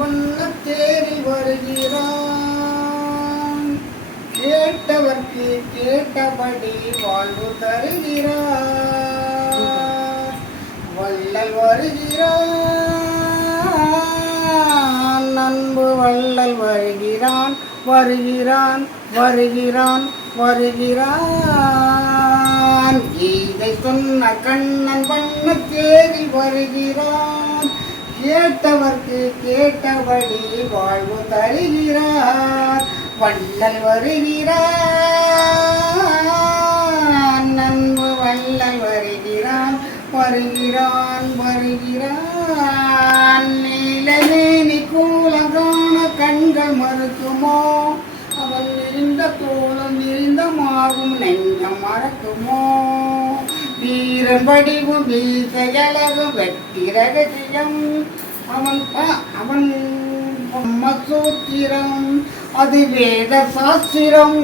வண்ண தேறி வருகிறான். கேட்டவர்க்கு கேட்டபடி வாழ்வு தருகிறான். வள்ளல் வருகிறான், அன்பு வள்ளல் வருகிறான், வருகிறான் வருகிறான் வருகிறான். இதை சொன்ன கண்ணன் வண்ண தேறி வருகிறான். கேட்டவர்க்கு கேட்டபடி வாழ்வு தருகிறார். வள்ளல் வருகிறான், அன்பு வள்ளல் வருகிறான், வருகிறான் வருகிறான். நீலமேனி கூலகான கண்கள் மறுக்குமோ? அவன் இருந்த தோளும் இருந்தமாகும் நெஞ்சம் மறக்குமோ? வீரன் வடிவு வீசையளவு வெட்டி ரகசியம் அவன் அவன் சூத்திரம் அது வேத சாஸ்திரம்.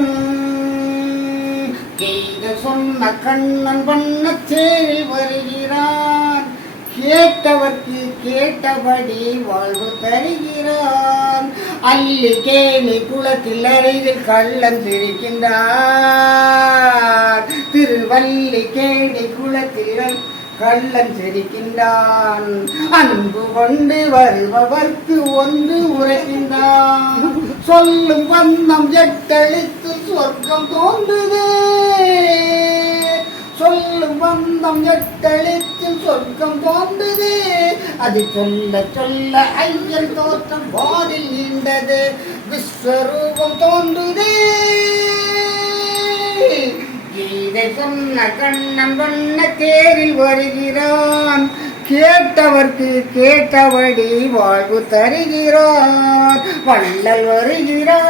கேத சொன்ன கண்ணன் வண்ண தேறி வருகிறான். கேட்டவர்க்கு கேட்டபடி வாழ்வு தருகிறான். அல்லி கேணி குளத்தில் அருகில் கள்ளன் சிரிக்கின்றான். திருவல்லி கேணி குளத்தில் கள்ளன் சிரிக்கின்றான். அன்பு கொண்டு வருபவர்க்கு ஒன்று உரைக்கின்றான். சொல்லும் வண்ணம் எட்டழித்து சொர்க்கம் தோன்றுதே. சொல்லும் வந்தம் எட்டழித்து சொர்க்கம் தோன்றுதே. அது சொல்ல சொல்ல ஐயன் தோற்றம் வாரில் நீண்டது. விஸ்வரூபம் தோன்றுதே. கீதை சொன்ன கண்ணன் வண்ண தேரில் வருகிறான். கேட்டவர்க்கு கேட்டபடி வாழ்வு தருகிறான். வள்ளல் வருகிறான்,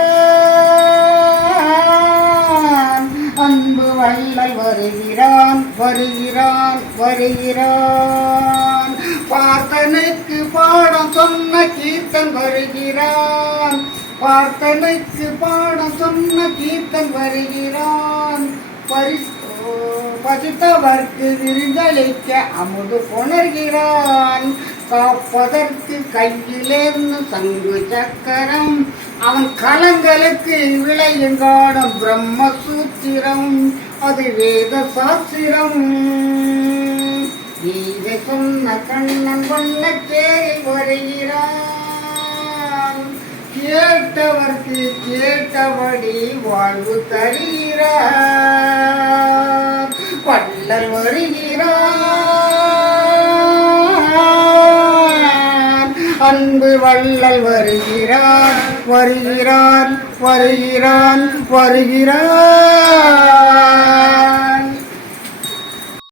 அன்பு வள்ளல் வருகிறான், வருகிறான் வருகிறான். பார்த்தனுக்கு பாடம் சொன்ன கீர்த்தன் வருகிறான். பார்த்தனுக்கு பாடம் சொன்ன கீர்த்தன் வருகிறான். பசித்தவர்க்கு விருந்தளிக்க அமுது கொணர்கிறான். காப்பதற்கு கையிலேர்ந்து சங்கு சக்கரம் அவன் கலங்களுக்கு விளையுங்காடும் பிரம்மசூத்திரம் அது வேத சாஸ்திரம். கீதை சொன்ன கண்ணன் வண்ண தேறி வருகிறான். கேட்டவர்க்கு கேட்டபடி வாழ்வு தருகிறார். வள்ளல் வருகிறான், அன்பு வள்ளல் வருகிறான், வருகிறான் வருகிறான் வருகிறான்.